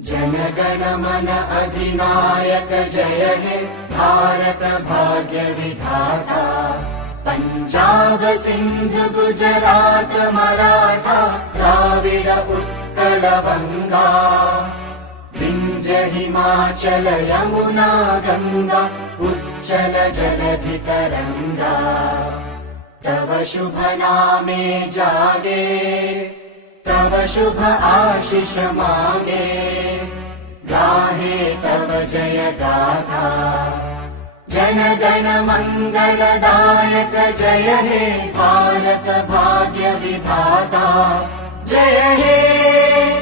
जनगण मन अधिनायक जय हे भारत भाग्य विधाता। पंजाब सिंध गुजरात मराठा द्राविड उत्कल बंगा। विंध्य हिमाचल यमुना गंगा उच्चल जलधि तरंगा। तव शुभ नामे जागे तव शुभ आशीष मागे। गाहे तव जय गाथा जनगण मंगलदायक जय हे भारत भाग्य विधाता। जय हे